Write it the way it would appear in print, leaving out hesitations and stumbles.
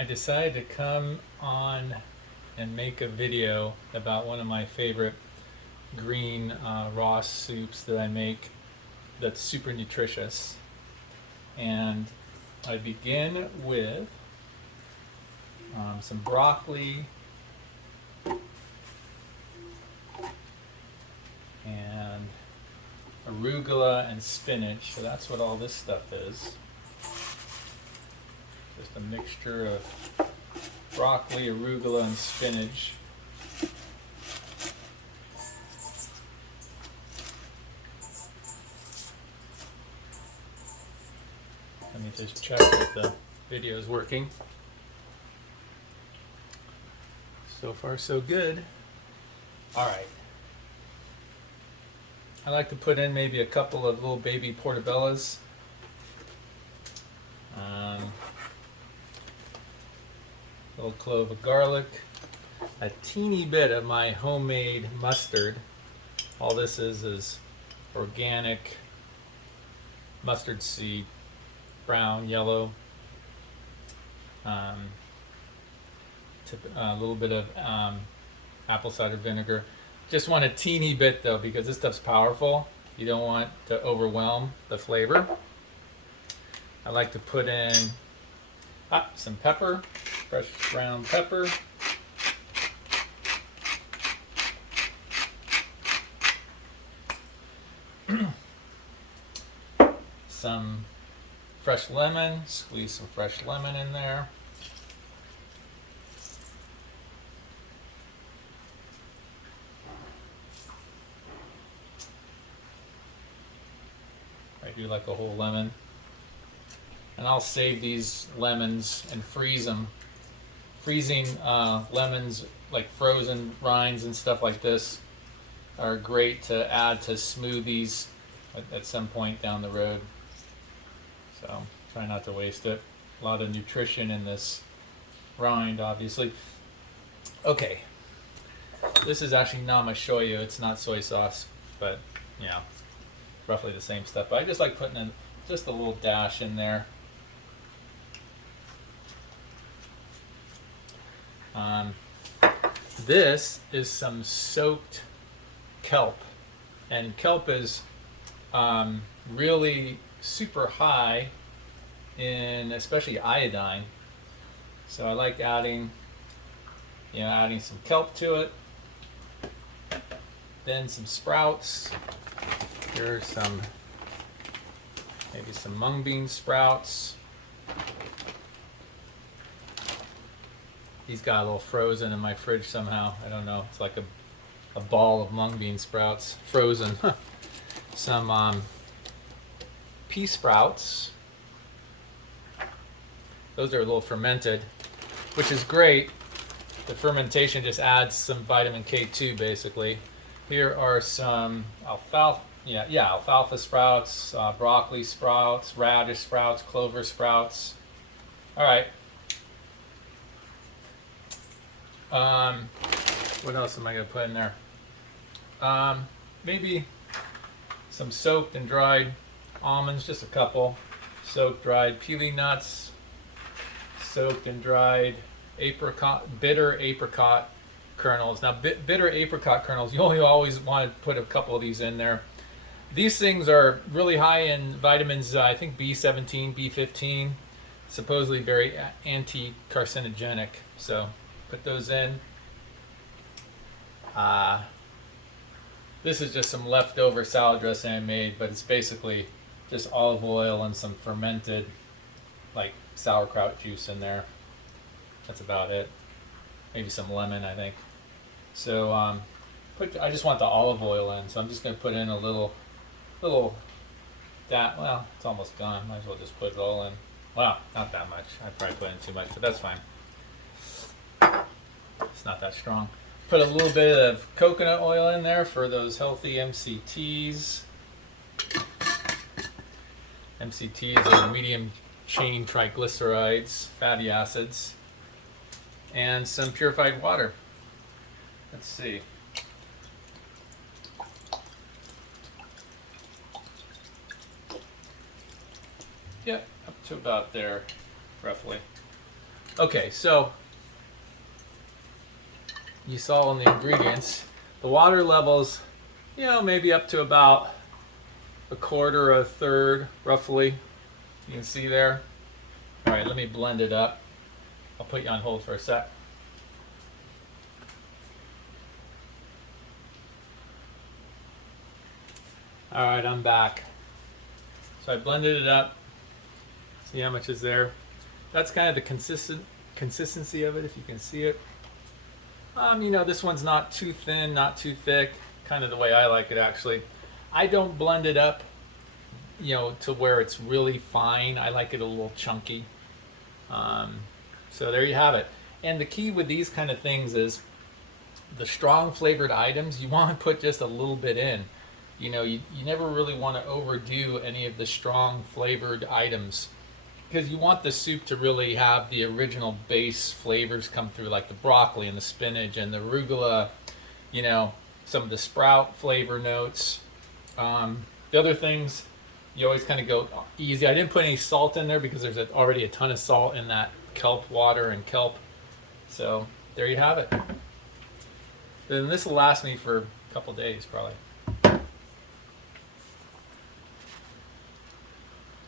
I decided to come on and make a video about one of my favorite green raw soups that I make that's super nutritious. And I begin with some broccoli and arugula and spinach. So that's what all this stuff is. Just a mixture of broccoli, arugula, and spinach. Let me just check that the video is working. So far, so good. All right. I like to put in maybe a couple of little baby portobellas. A little clove of garlic, a teeny bit of my homemade mustard. All this is organic mustard seed, brown, yellow. A little bit of apple cider vinegar. Just want a teeny bit though, because this stuff's powerful. You don't want to overwhelm the flavor. I like to put in some pepper, fresh ground pepper. Some fresh lemon, squeeze some fresh lemon in there. I do like a whole lemon. And I'll save these lemons and freeze them. Freezing lemons, like frozen rinds and stuff like this, are great to add to smoothies at some point down the road. So try not to waste it. A lot of nutrition in this rind, obviously. Okay, this is actually nama shoyu. It's not soy sauce, but yeah, roughly the same stuff. But I just like putting in just a little dash in there. This is some soaked kelp, and kelp is really super high in especially iodine. So I like adding some kelp to it. Then some sprouts. Here's some, maybe some mung bean sprouts. These got a little frozen in my fridge somehow. I don't know. It's like a ball of mung bean sprouts frozen. Some pea sprouts. Those are a little fermented, which is great. The fermentation just adds some vitamin K2 basically. Here are some alfalfa sprouts, broccoli sprouts, radish sprouts, clover sprouts. All right. What else am I going to put in there? Maybe some soaked and dried almonds, just a couple. Soaked, dried peely nuts, soaked and dried bitter apricot kernels. Now, bitter apricot kernels, you only always want to put a couple of these in there. These things are really high in vitamins, I think B17, B15, supposedly very anti-carcinogenic. So put those in. This is just some leftover salad dressing I made, but it's basically just olive oil and some fermented, like sauerkraut juice in there. That's about it. Maybe some lemon, I think. So I just want the olive oil in, so I'm just going to put in a little, well, it's almost gone. Might as well just put it all in. Wow, not that much. I probably put in too much, but that's fine. It's not that strong. Put a little bit of coconut oil in there for those healthy MCTs. MCTs are medium chain triglycerides, fatty acids, and some purified water. Let's see. Yeah, up to about there, roughly. Okay, so you saw in the ingredients, the water levels, you know, maybe up to about a quarter or a third, roughly. You can see there. All right, let me blend it up. I'll put you on hold for a sec. All right, I'm back. So I blended it up. See how much is there? That's kind of the consistency of it, if you can see it. You know, this one's not too thin, not too thick, kind of the way I like it actually. I don't blend it up, you know, to where it's really fine. I like it a little chunky. So there you have it. And the key with these kind of things is the strong flavored items, you want to put just a little bit in. You know, you never really want to overdo any of the strong flavored items, because you want the soup to really have the original base flavors come through, like the broccoli and the spinach and the arugula, you know, some of the sprout flavor notes. The other things, you always kind of go easy. I didn't put any salt in there because there's already a ton of salt in that kelp water and kelp. So there you have it. Then this will last me for a couple days probably.